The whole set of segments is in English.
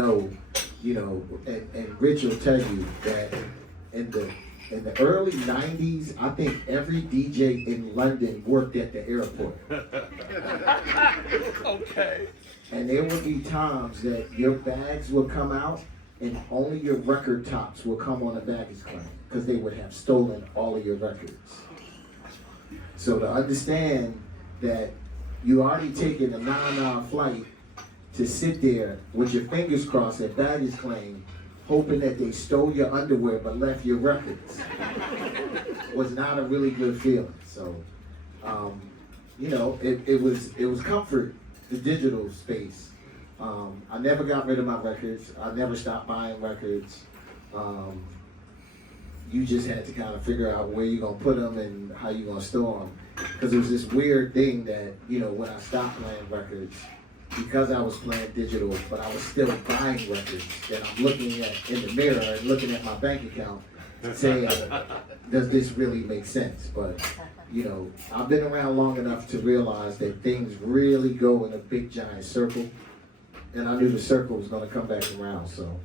know, and Rich will tell you that in the early '90s, I think every DJ in London worked at the airport. Okay. And there would be times that your bags would come out and only your record tops would come on a baggage claim because they would have stolen all of your records. So to understand that you already taken a 9-hour flight to sit there with your fingers crossed at baggage claim, hoping that they stole your underwear but left your records, was not a really good feeling. So, it was comfort, the digital space. I never got rid of my records. I never stopped buying records. You just had to kind of figure out where you're gonna put them and how you're gonna store them. Because it was this weird thing that, when I stopped playing records, because I was playing digital, but I was still buying records, that I'm looking at in the mirror and looking at my bank account saying, does this really make sense? But, I've been around long enough to realize that things really go in a big giant circle. And I knew the circle was gonna come back around, so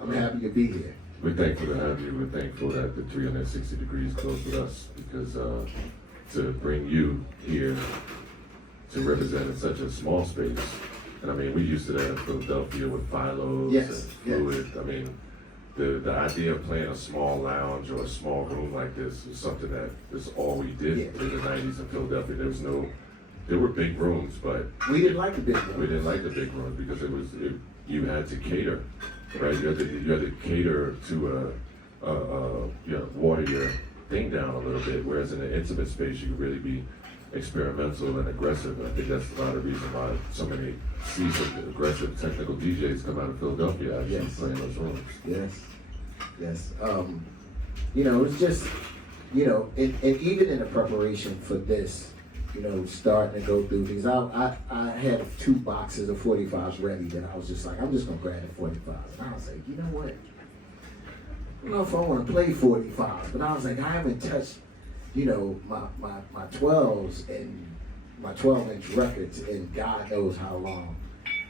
I'm happy to be here. We're thankful to have you. We're thankful that the 360 degrees goes with us because to bring you here to represent in such a small space. And I mean, we used to that in Philadelphia with Philos and Fluid. I mean, the idea of playing a small lounge or a small room like this is something that is all we did in the 90s in Philadelphia. There were big rooms, but we didn't like the big rooms. We didn't like the big rooms because you had to cater, right? You had to cater to water your thing down a little bit. Whereas in an intimate space, you could really be experimental and aggressive. And I think that's a lot of reason why so many seasoned, aggressive technical DJs come out of Philadelphia actually playing those rooms. Yes. It's just, and even in the preparation for this, starting to go through things. I had 2 boxes of 45s ready that I was just like, I'm just gonna grab the 45s. And I was like, you know what? I don't know if I want to play 45s, but I was like, I haven't touched, my 12s and my 12-inch records in God knows how long.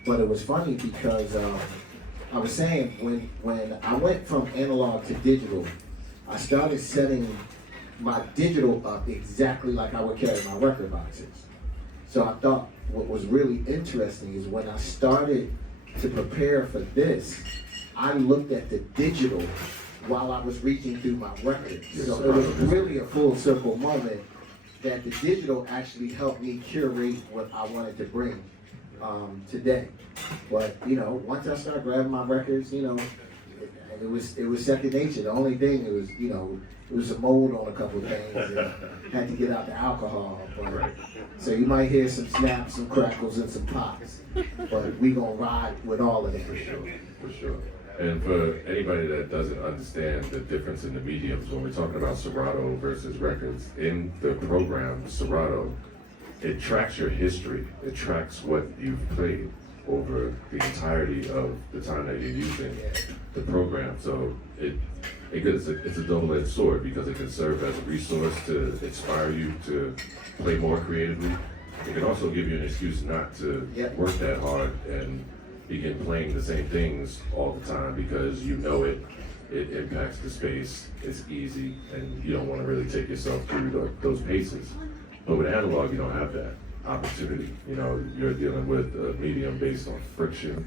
But it was funny because I was saying when I went from analog to digital, I started setting my digital up exactly like I would carry my record boxes. So I thought what was really interesting is when I started to prepare for this, I looked at the digital while I was reaching through my records. So it was really a full circle moment that the digital actually helped me curate what I wanted to bring today. But once I started grabbing my records, it was second nature. The only thing it was a mold on a couple of things and had to get out the alcohol. But, so you might hear some snaps, some crackles, and some pops. But we gonna ride with all of that. For sure. And for anybody that doesn't understand the difference in the mediums, when we're talking about Serato versus records, in the program Serato, it tracks your history. It tracks what you've played over the entirety of the time that you're using the program. So it's a double-edged sword because it can serve as a resource to inspire you to play more creatively. It can also give you an excuse not to work that hard and begin playing the same things all the time because it impacts the space, it's easy, and you don't want to really take yourself through those paces. But with analog, you don't have that opportunity. You're dealing with a medium based on friction,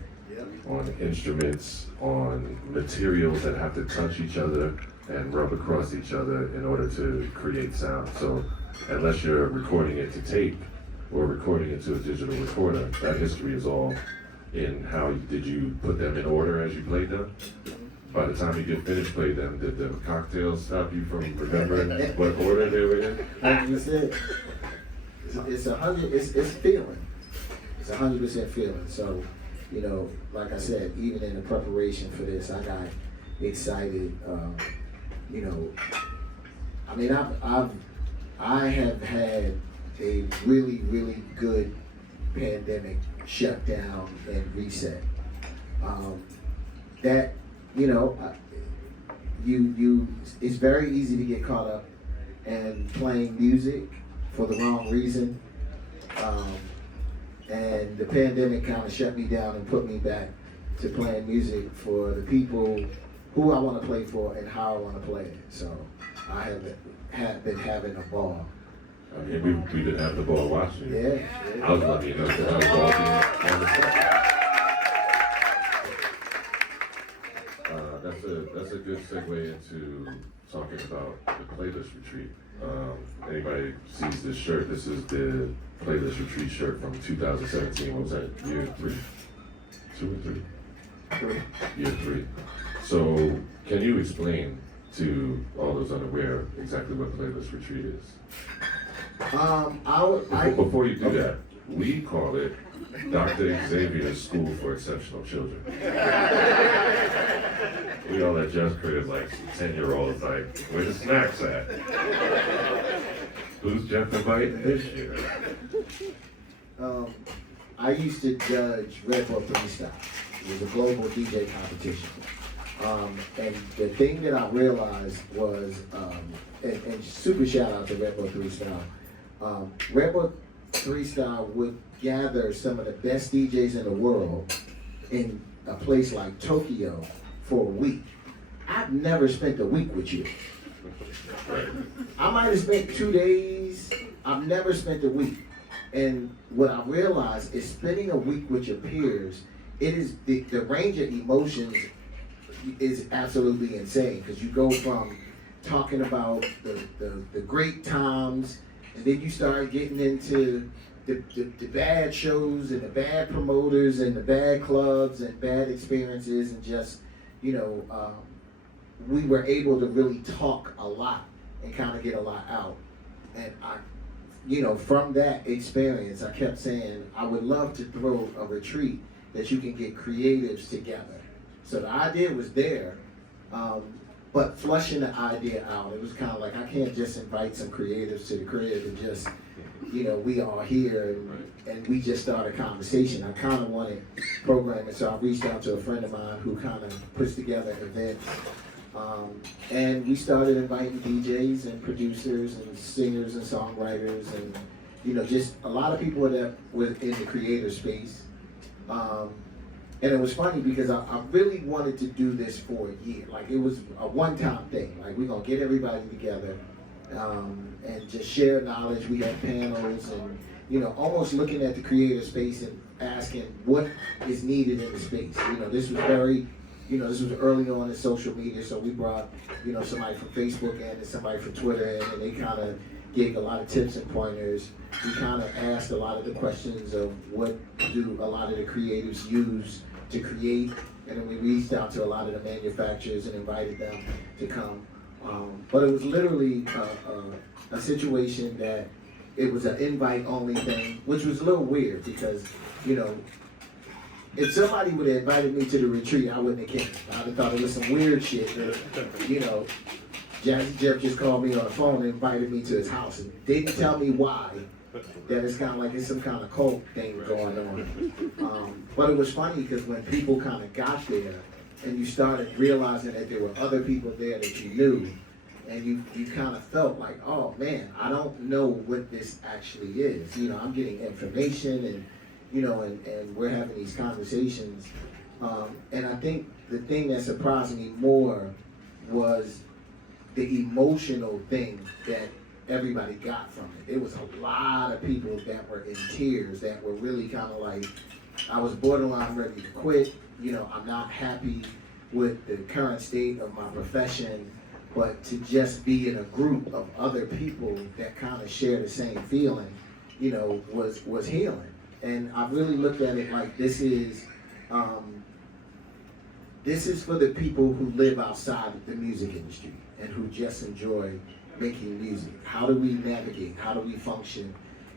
on instruments, on materials that have to touch each other and rub across each other in order to create sound. So unless you're recording it to tape or recording it to a digital recorder, that history is all in how did you put them in order as you played them. By the time you get finished playing them, did the cocktails stop you from remembering what order they were in? 100%. It's feeling. It's 100% feeling. So, like I said, even in the preparation for this, I got excited. I have had a really, really good pandemic shutdown and reset. It's very easy to get caught up in playing music for the wrong reason. And the pandemic kind of shut me down and put me back to playing music for the people who I want to play for and how I want to play it. So I have been having a ball. I mean, we didn't have the ball watching you. Yeah. I was lucky enough to have the ball being on the set. That's a good segue into talking about the playlist retreat. Anybody sees this shirt, this is the playlist retreat shirt from 2017. What was that? Year 3? 2 or 3? Year 3. So can you explain to all those unaware exactly what playlist retreat is? Before you do that, we call it Dr. Xavier's School for Exceptional Children. We all that just created like 10-year-olds like, where the snacks at? Who's Jeff inviting this year? I used to judge Red Bull Freestyle. It was a global DJ competition. And the thing that I realized was, and super shout out to Red Bull Freestyle. Red Bull Freestyle would gather some of the best DJs in the world in a place like Tokyo for a week. I've never spent a week with you. I might have spent 2 days. I've never spent a week. And what I realized is spending a week with your peers, it is the range of emotions is absolutely insane, because you go from talking about the great times, and then you start getting into the bad shows and the bad promoters and the bad clubs and bad experiences, and just, we were able to really talk a lot and kind of get a lot out. And from that experience, I kept saying, I would love to throw a retreat that you can get creatives together. So the idea was there, but flushing the idea out, it was kind of like, I can't just invite some creatives to the crib and just, we all here and we just start a conversation. I kind of wanted programming, so I reached out to a friend of mine who kind of puts together events. And we started inviting DJs and producers and singers and songwriters and, just a lot of people that were in the creator space. And it was funny because I really wanted to do this for a year. Like, it was a one-time thing. Like, we're gonna get everybody together and just share knowledge. We had panels and, almost looking at the creator space and asking what is needed in the space. This was very, this was early on in social media, so we brought, somebody from Facebook in and somebody from Twitter in, and they kind of gave a lot of tips and pointers. We kind of asked a lot of the questions of what do a lot of the creatives use to create, and then we reached out to a lot of the manufacturers and invited them to come. But it was literally a situation that it was an invite-only thing, which was a little weird because, if somebody would have invited me to the retreat, I wouldn't have cared. I'd have thought it was some weird shit that, Jazzy Jeff just called me on the phone and invited me to his house and didn't tell me why. That it's kind of like it's some kind of cult thing going on. But it was funny because when people kind of got there and you started realizing that there were other people there that you knew, and you kind of felt like, oh man, I don't know what this actually is. I'm getting information and, and we're having these conversations. And I think the thing that surprised me more was the emotional thing that everybody got from it. It was a lot of people that were in tears, that were really kind of like, I was borderline ready to quit. I'm not happy with the current state of my profession, but to just be in a group of other people that kind of share the same feeling, was healing. And I really looked at it like this is for the people who live outside of the music industry and who just enjoy making music. How do we navigate? How do we function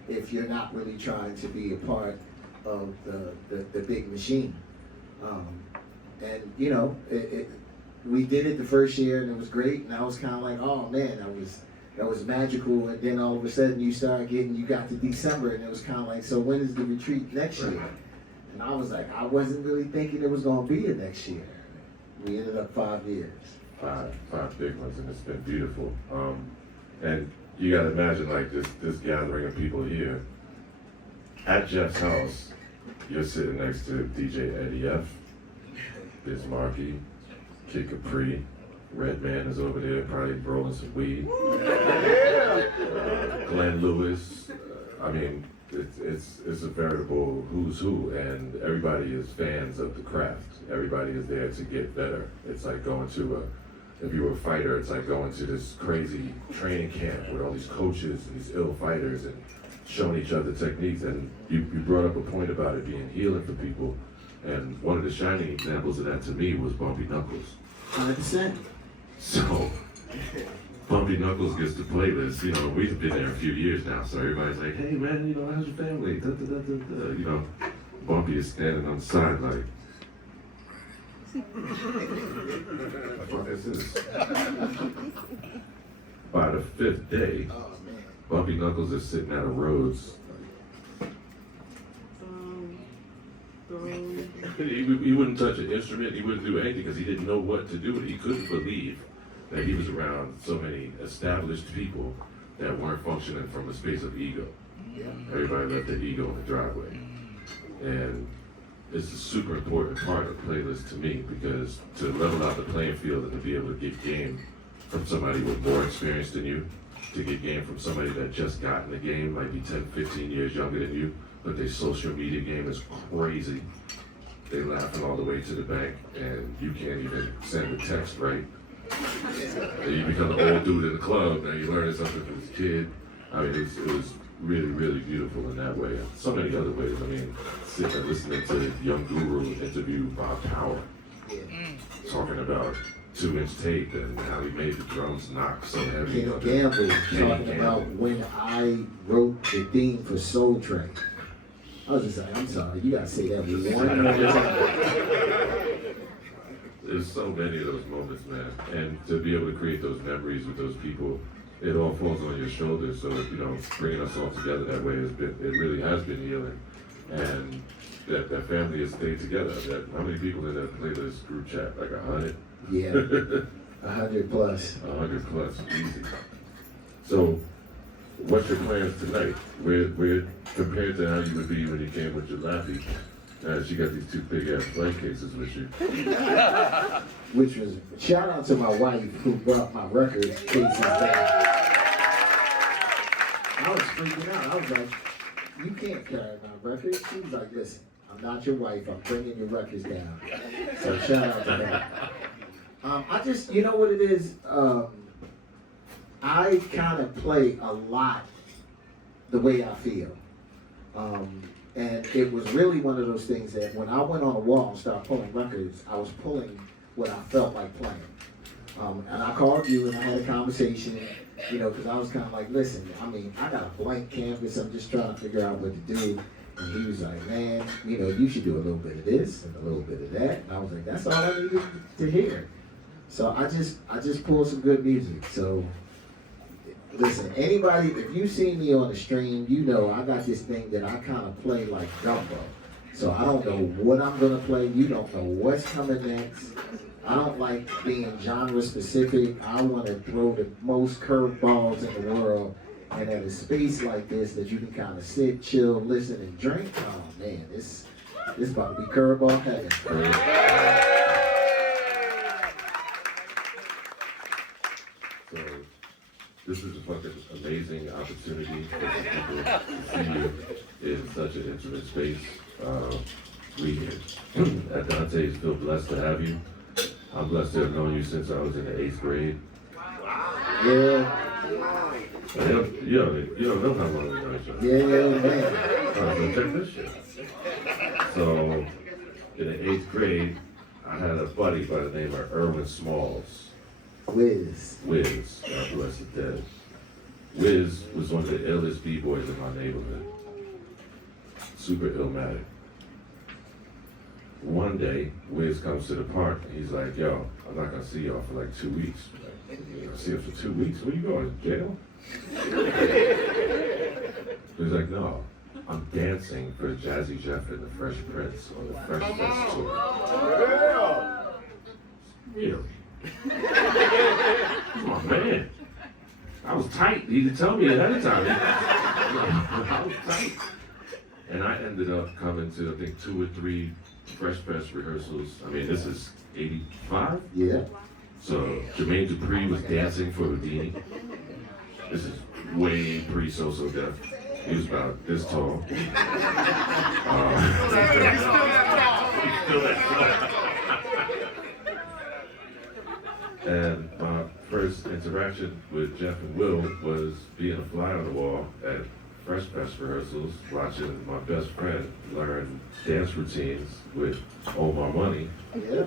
if you're not really trying to be a part of the big machine? We did it the first year and it was great, and I was kind of like, oh man, that was magical. And then all of a sudden you got to December and it was kind of like, so when is the retreat next year? And I was like, I wasn't really thinking it was going to be the next year. We ended up 5 years. Five big ones, and it's been beautiful. And you gotta imagine like this gathering of people here. At Jeff's house, you're sitting next to DJ Eddie F. Bismarcky, Kid Capri, Redman is over there, probably rolling some weed. Glenn Lewis. I mean, it's a veritable who's who, and everybody is fans of the craft. Everybody is there to get better. It's like going to if you were a fighter, it's like going to this crazy training camp with all these coaches and these ill fighters and showing each other techniques. And you brought up a point about it being healing for people. And one of the shining examples of that to me was Bumpy Knuckles. 100%. So, Bumpy Knuckles gets the playlist. You know, we've been there a few years now, so everybody's like, hey man, you know, how's your family? Da, da, da, da, da. You know, Bumpy is standing on the side like, what this is. By the 5th day, Bumpy Knuckles is sitting at a Rhodes. He wouldn't touch an instrument, he wouldn't do anything because he didn't know what to do. He couldn't believe that he was around so many established people that weren't functioning from a space of ego. Everybody left their ego in the driveway. And it's a super important part of the playlist to me because to level out the playing field and to be able to get game from somebody with more experience than you, to get game from somebody that just got in the game, might be 10, 15 years younger than you, but their social media game is crazy. They laughing all the way to the bank, and you can't even send a text right. And you become an old dude in the club, now you're learning something from this kid. I mean, it was really, really beautiful in that way. And so many other ways. I mean, sitting and listening to Young Guru interview Bob Power, talking about 2-inch tape and how he made the drums knock so heavy. Ken Gamble talking about when I wrote the theme for Soul Train. I was just like, I'm sorry, you gotta say that one more time. There's so many of those moments, man. And to be able to create those memories with those people, it all falls on your shoulders. So, you know, bringing us all together that way it really has been healing. And that family has stayed together. How many people in that playlist group chat? Like 100? Yeah, 100 plus. 100 plus, easy. So, what's your plans tonight? We're compared to how you would be when you came with your lappy. She got these 2 big ass flight cases with you. Which was, shout out to my wife who brought my record cases down. I was freaking out. I was like, you can't carry my records. She was like, listen, I'm not your wife. I'm bringing your records down. So shout out to that. I just, you know what it is? I kind of play a lot the way I feel. And it was really one of those things that when I went on the wall and started pulling records, I was pulling what I felt like playing. And I called you and I had a conversation, you know, because I was kind of like, listen, I mean, I got a blank canvas. I'm just trying to figure out what to do. And he was like, man, you know, you should do a little bit of this and a little bit of that. And I was like, that's all I needed to hear. So I just pulled some good music. So listen, anybody, if you see me on the stream, you know I got this thing that I kind of play like gumbo. So I don't know what I'm gonna play. You don't know what's coming next. I don't like being genre specific. I want to throw the most curveballs in the world. And at a space like this that you can kind of sit, chill, listen, and drink, oh man, this about to be curveball heaven. So this is a fucking amazing opportunity for people to see you in such an intimate space. We at Dante's feel blessed to have you. I'm blessed to have known you since I was in the 8th grade. Yeah. You don't know how long we know each other. Yeah, man. So check this shit. So in the 8th grade, I had a buddy by the name of Erwin Smalls. Wiz, God bless his dead. Wiz was one of the illest B-boys in my neighborhood. Super illmatic. One day, Wiz comes to the park and he's like, yo, I'm not gonna see y'all for like 2 weeks. You're gonna see us for 2 weeks? Where you going, jail? He's like, no, I'm dancing for Jazzy Jeff and the Fresh Prince on the Fresh Prince tour. Yeah. Come on, man. I was tight. He didn't tell me ahead of time. I was tight. And I ended up coming to, I think, 2 or 3 Fresh Fest rehearsals. I mean, this is 85? Yeah. So Jermaine Dupri was dancing for Houdini. This is way pre-So-So Def. He was about this tall. And my first interaction with Jeff and Will was being a fly on the wall at Fresh Fest rehearsals, watching my best friend learn dance routines with Omar Money, Yeah.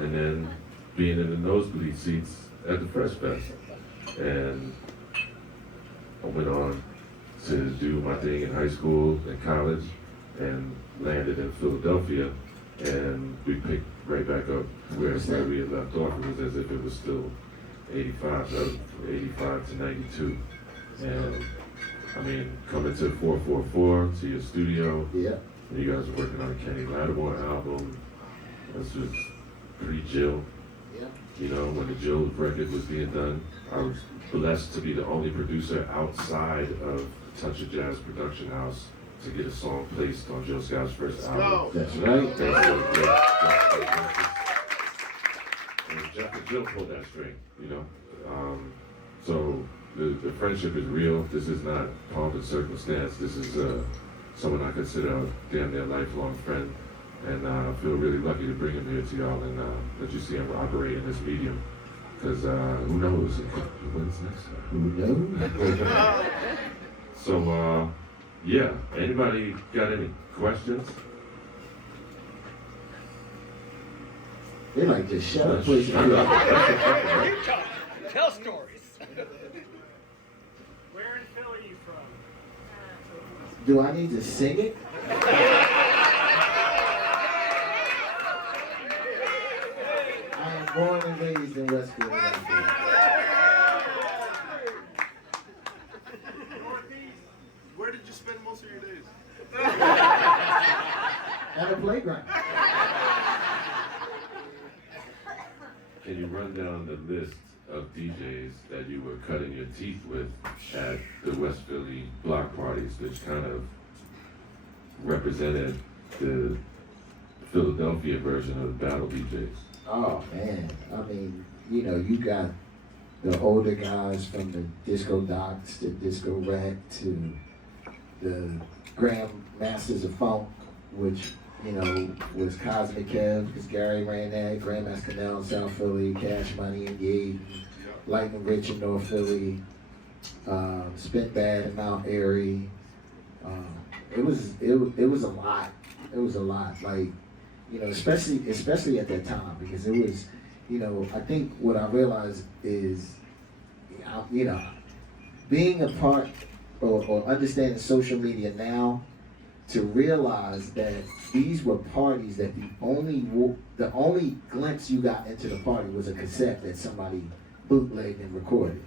and then being in the nosebleed seats at the Fresh Fest. And I went on to do my thing in high school and college, and landed in Philadelphia, and we picked right back up where we had left off. It was as if it was still 85, that was 85 to 92. And I mean, coming to 444, to your studio, Yeah. and you guys were working on a Kenny Lattimore album. This was pre-Jill. Yeah. You know, when the Jill record was being done, I was blessed to be the only producer outside of Touch of Jazz production house to get a song placed on Jill Scott's first album. That's right. And Jeff and Jill pulled that string, you know. So the friendship is real. This is not pomp and circumstance. This is someone I consider a damn near lifelong friend. And I feel really lucky to bring him here to y'all and let you see him operate in this medium. Because who knows? When's next? Who knows? So, yeah. Anybody got any questions? They like just shut up, I please. know. Tell stories. Where in Philly are you from? Do I need to sing it? I am born and raised in Westfield. Northeast. Where did you spend most of your days? At a playground. Can you run down the list of DJs that you were cutting your teeth with at the West Philly block parties, which kind of represented the Philadelphia version of the battle DJs? Oh man, I mean, you know, you got the older guys from the Disco Docs to Disco Rat to the Grand Masters of Funk, which, you know, was Cosmic Kev, because Gary ran that, Grandmaster Canal in South Philly, Cash Money in Yade, Lightning Rich in North Philly, Spin Bad in Mount Airy. It was a lot. It was a lot. Like, you know, especially at that time, because it was, you know, I think what I realized is, you know, being a part or understanding social media now, to realize that these were parties that the only glimpse you got into the party was a cassette that somebody bootlegged and recorded.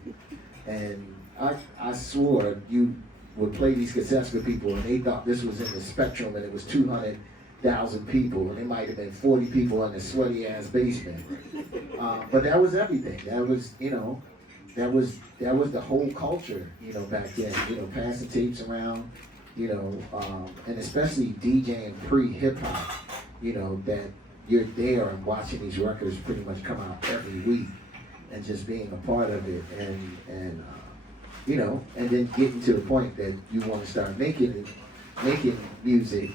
And I swore you would play these cassettes for people and they thought this was in the Spectrum and it was 200,000 people and it might have been 40 people in the sweaty ass basement. But that was everything. That was, you know, that was the whole culture, you know, back then. You know, passing tapes around, you know, and especially DJing pre-hip hop, you know, that you're there and watching these records pretty much come out every week and just being a part of it and you know, and then getting to the point that you want to start making music,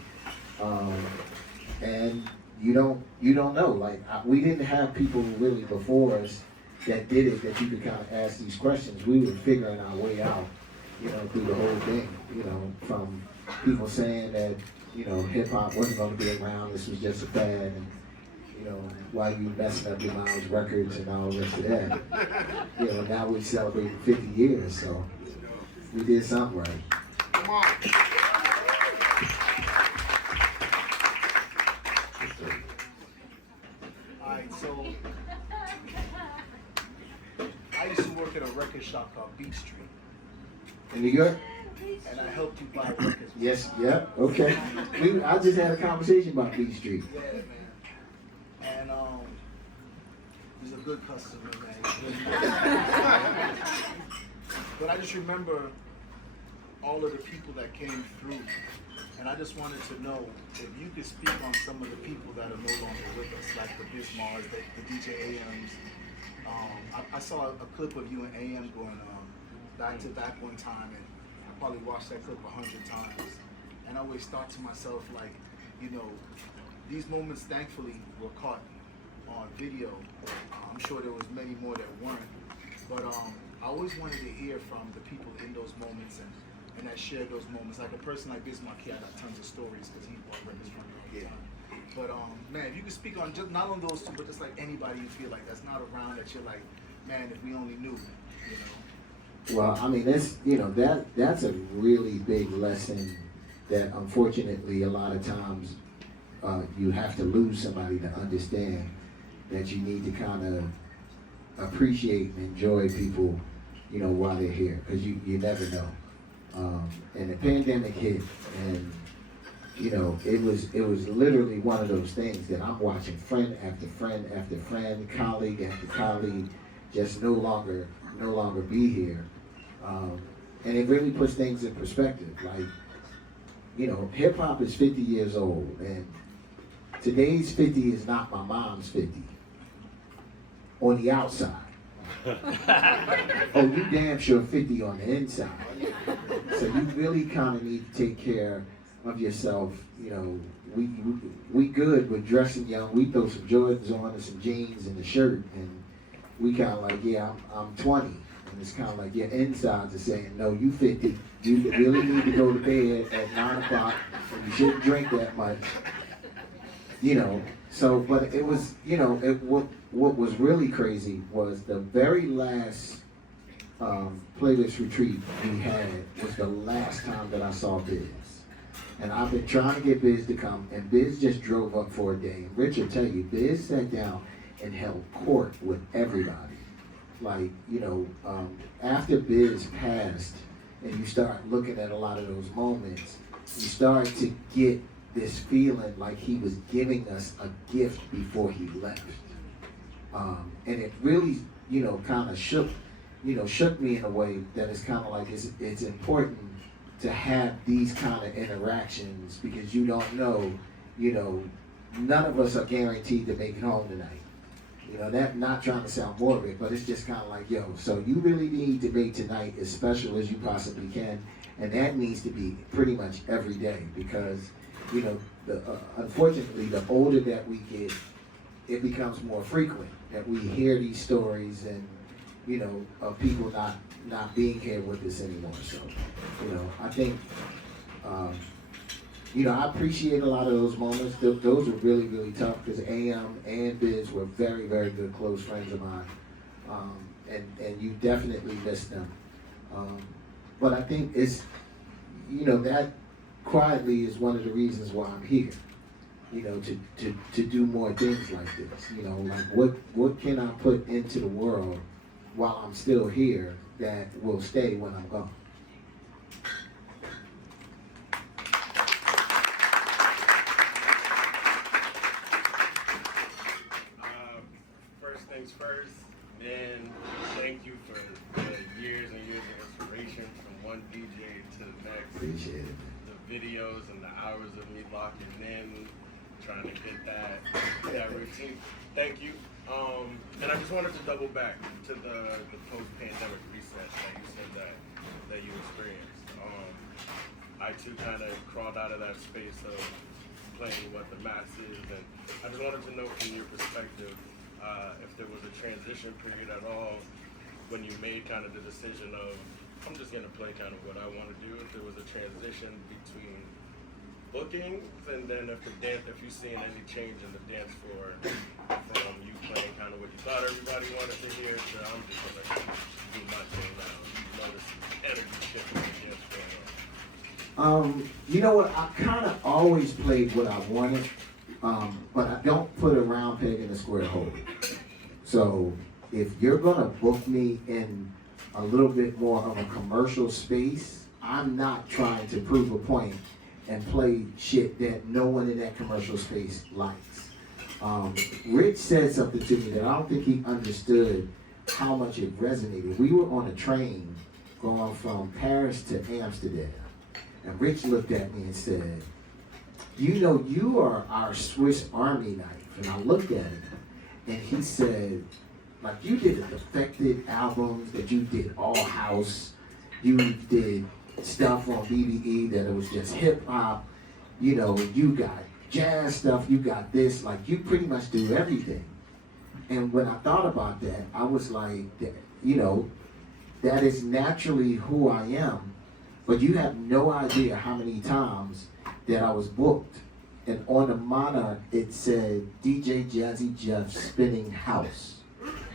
and you don't know. Like we didn't have people really before us that did it that you could kind of ask these questions. We were figuring our way out, you know, through the whole thing. You know, from people saying that, you know, hip hop wasn't going to be around. This was just a fad, and you know, why you messing up your mom's records and all the rest of that. You know, now we celebrating 50 years, so we did something right. Come on. Alright, so I used to work at a record shop called Beat Street, In New York? and I helped you buy records. Yes, yeah, okay. I just had a conversation about Beat Street. Yeah, man. And he's a good customer, man. But I just remember all of the people that came through. And I just wanted to know if you could speak on some of the people that are no longer with us, like the Bismarcks, the DJ AMs. I saw a clip of you and AM going back to back one time, and I probably watched that clip 100 times. And I always thought to myself, like, you know, these moments thankfully were caught on video. I'm sure there was many more that weren't. But I always wanted to hear from the people in those moments and that shared those moments. Like a person like Bismarck, I got tons of stories because he bought records from me all the time. But man, if you could speak on just not on those two, but just like anybody you feel like that's not around that you're like, man, if we only knew, you know. Well, I mean, that's a really big lesson that unfortunately a lot of times you have to lose somebody to understand that you need to kind of appreciate and enjoy people, you know, while they're here, because you never know. And the pandemic hit, and you know, it was literally one of those things that I'm watching friend after friend after friend, colleague after colleague, just no longer be here. And it really puts things in perspective. Like, you know, hip hop is 50 years old, and today's 50 is not my mom's 50 on the outside. Oh, you damn sure 50 on the inside. So you really kind of need to take care of yourself. You know, we good with dressing young. We throw some Jordans on and some jeans and a shirt, and we kind of like, yeah, I'm 20. And it's kind of like your insides are saying, no, you 50. You really need to go to bed at 9 o'clock, and you shouldn't drink that much. You know, so, but it was, you know, what was really crazy was the very last playlist retreat we had was the last time that I saw Biz. And I've been trying to get Biz to come, and Biz just drove up for a day. And Rich will tell you, Biz sat down and held court with everybody. Like, you know, after Biz passed, and you start looking at a lot of those moments, you start to get this feeling like he was giving us a gift before he left. And it really, you know, kind of shook me in a way that it's kind of like it's important to have these kind of interactions, because you don't know, you know, none of us are guaranteed to make it home tonight. You know, that, not trying to sound morbid, but it's just kind of like, yo, so you really need to make tonight as special as you possibly can, and that needs to be pretty much every day, because, you know, unfortunately, the older that we get, it becomes more frequent that we hear these stories and, you know, of people not being here with us anymore. So, you know, I think, you know, I appreciate a lot of those moments. Those were really, really tough, because AM and Biz were very, very good close friends of mine. And you definitely miss them. But I think it's, you know, that quietly is one of the reasons why I'm here. You know, to do more things like this. You know, like what can I put into the world while I'm still here that will stay when I'm gone? First things first, man, thank you for the years and years of inspiration from one DJ to the next. Appreciate it. The videos and the hours of me locking in, trying to get that routine. Thank you. And I just wanted to double back to the post-pandemic reset that you said that you experienced. I too kind of crawled out of that space of playing what the masses, and I just wanted to know from your perspective if there was a transition period at all when you made kind of the decision of, I'm just gonna play kind of what I want to do. If there was a transition between bookings, and then if you're seeing any change in the dance floor from you playing kind of what you thought everybody wanted to hear to I'm just gonna do my thing now. You notice energy shift in the dance floor. You know what? I kind of always played what I wanted, but I don't put a round peg in a square hole. So if you're gonna book me in a little bit more of a commercial space, I'm not trying to prove a point and play shit that no one in that commercial space likes. Rich said something to me that I don't think he understood how much it resonated. We were on a train going from Paris to Amsterdam. And Rich looked at me and said, you know, you are our Swiss Army knife. And I looked at him and he said, like, you did the Defected albums, that you did all house, you did stuff on BBE that it was just hip hop, you know, you got jazz stuff, you got this, like you pretty much do everything. And when I thought about that, I was like, you know, that is naturally who I am, but you have no idea how many times that I was booked. And on the Monarch, it said DJ Jazzy Jeff spinning house.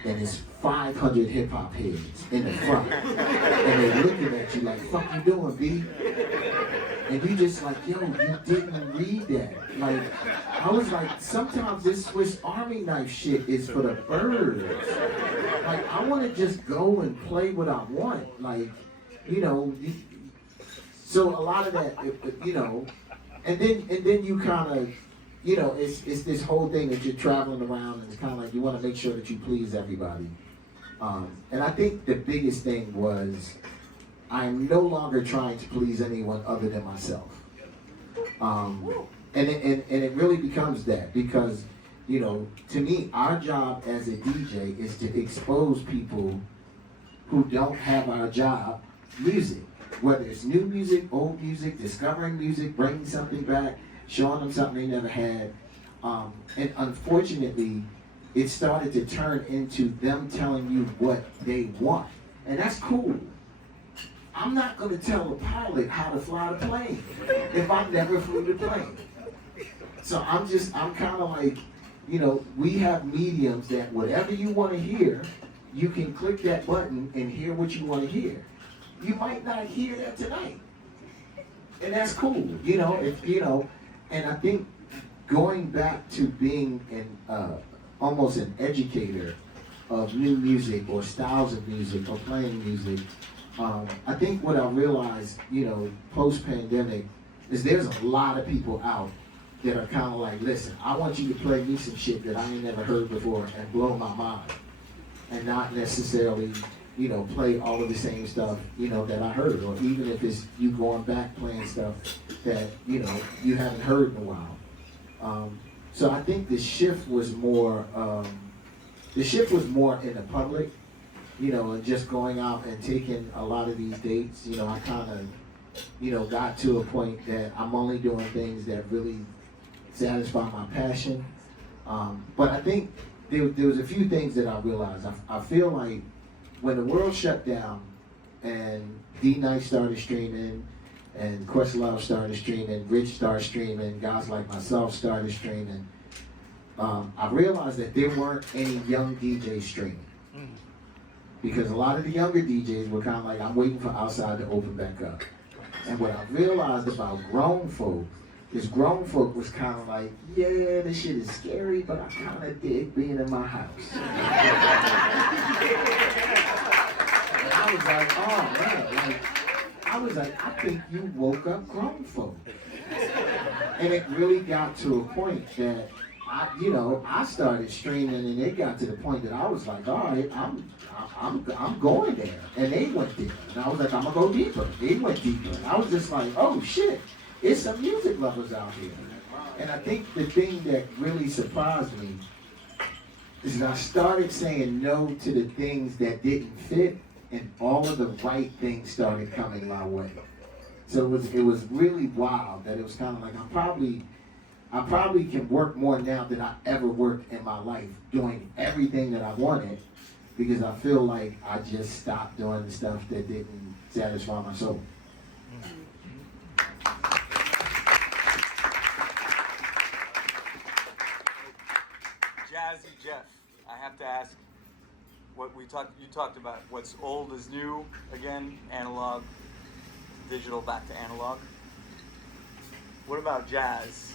And it's 500 hip hop heads in the front. And they're looking at you like, fuck you doing, B? And you just like, yo, you didn't read that. Like, I was like, sometimes this Swiss Army knife shit is for the birds. Like, I want to just go and play what I want. Like, you know, so a lot of that, you know, and then you kind of, you know, it's this whole thing that you're traveling around and it's kind of like you want to make sure that you please everybody. And I think the biggest thing was I'm no longer trying to please anyone other than myself. And it really becomes that because, you know, to me, our job as a DJ is to expose people who don't have our job music. Whether it's new music, old music, discovering music, bringing something back, showing them something they never had. And unfortunately, it started to turn into them telling you what they want. And that's cool. I'm not going to tell a pilot how to fly the plane if I never flew the plane. So I'm kind of like, you know, we have mediums that whatever you want to hear, you can click that button and hear what you want to hear. You might not hear that tonight. And that's cool, you know, and I think going back to being almost an educator of new music or styles of music or playing music, I think what I realized, you know, post-pandemic is there's a lot of people out that are kind of like, listen, I want you to play me some shit that I ain't never heard before and blow my mind. And not necessarily, you know, play all of the same stuff, you know, that I heard. Or even if it's you going back playing stuff that, you know, you haven't heard in a while. So I think the shift was more in the public, you know, and just going out and taking a lot of these dates. You know, I kind of, you know, got to a point that I'm only doing things that really satisfy my passion. But I think there was a few things that I realized. I feel like when the world shut down and D-Night started streaming and Questlove started streaming, Rich started streaming, guys like myself started streaming, I realized that there weren't any young DJs streaming. Because a lot of the younger DJs were kind of like, I'm waiting for outside to open back up. And what I realized about grown folk is grown folk was kind of like, yeah, this shit is scary, but I kind of dig being in my house. And I was like, oh man, I think you woke up grown folk. And it really got to a point that I started streaming, and it got to the point that I was like, all right, I'm going there, and they went there, and I was like, I'm gonna go deeper. They went deeper, and I was just like, oh shit, it's some music lovers out here. And I think the thing that really surprised me is I started saying no to the things that didn't fit, and all of the right things started coming my way. So it was really wild that it was kind of like I probably can work more now than I ever worked in my life, doing everything that I wanted, because I feel like I just stopped doing the stuff that didn't satisfy my soul. Jazzy Jeff, I have to ask, you talked about what's old is new, again, analog, digital back to analog. What about jazz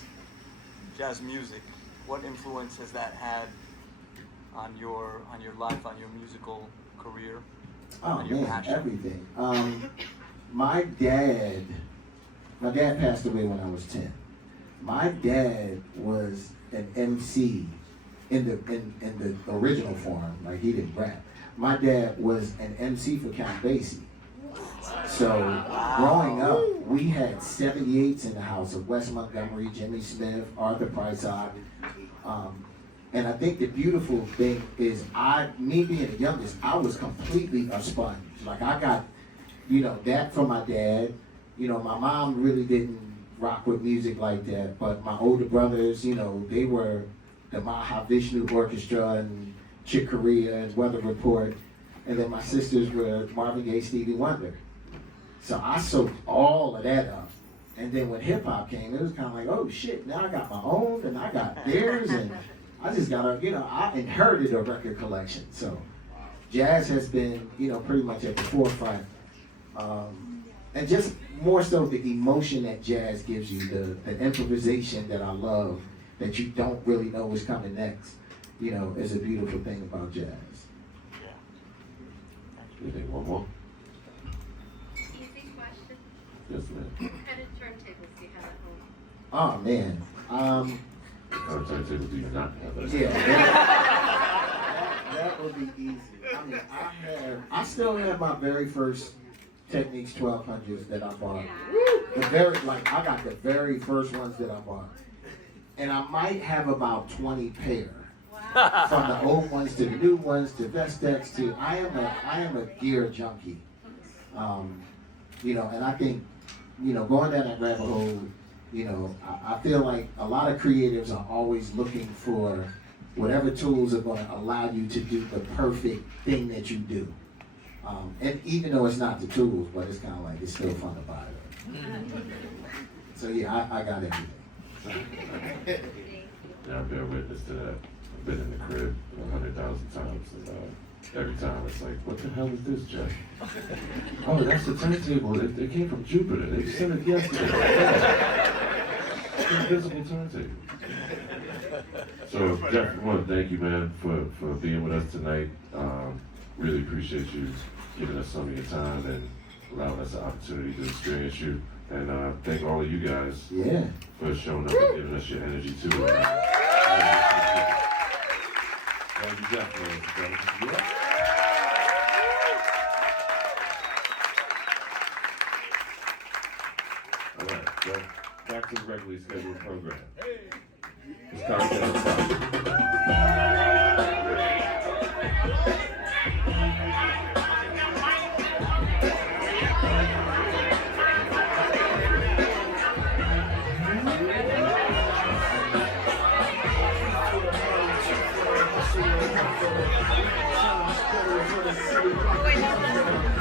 music? What influence has that had on your life, on your musical career? Oh on your man, passion? everything. My dad passed away when I was 10. My dad was an MC in the original form, like he didn't rap. My dad was an MC for Count Basie. So growing up, we had 78s in the house of Wes Montgomery, Jimmy Smith, Arthur Price. And I think the beautiful thing is me being the youngest, I was completely a sponge. Like I got, that from my dad. My mom really didn't rock with music like that, but my older brothers, they were the Mahavishnu Orchestra and Chick Corea and Weather Report. And then my sisters were Marvin Gaye, Stevie Wonder. So I soaked all of that up. And then when hip hop came, it was kind of like, oh shit, now I got my own and I got theirs. And I just got I inherited a record collection. So jazz has been, pretty much at the forefront. And just more so the emotion that jazz gives you, the improvisation that I love, that you don't really know what's coming next, is a beautiful thing about jazz. You think one more? Easy question. Yes, ma'am. What kind of turntables do you have at home? Oh man. What kind of turntable do you not have? Yeah. That would be easy. I mean, I still have my very first Technics 1200s that I bought. I got the very first ones that I bought. And I might have about 20 pair. From the old ones to the new ones to Vestex to I am a gear junkie. And I think, going down that rabbit hole, I feel like a lot of creatives are always looking for whatever tools are going to allow you to do the perfect thing that you do. And even though it's not the tools, but it's kind of like it's still fun to buy them. So yeah, I got everything. Yeah, I've been witness to that. I've been in the crib 100,000 times, and every time it's like, what the hell is this, Jeff? Oh, that's the turntable. It came from Jupiter. They sent it yesterday. Invisible turntable. So, Jeff, I want to thank you, man, for being with us tonight. Really appreciate you giving us some of your time and allowing us the opportunity to experience you. And thank all of you guys for showing up and giving us your energy too. Thank you, Jeff, ladies and gentlemen. All right, well, back to the regularly scheduled program. It's cocktail time.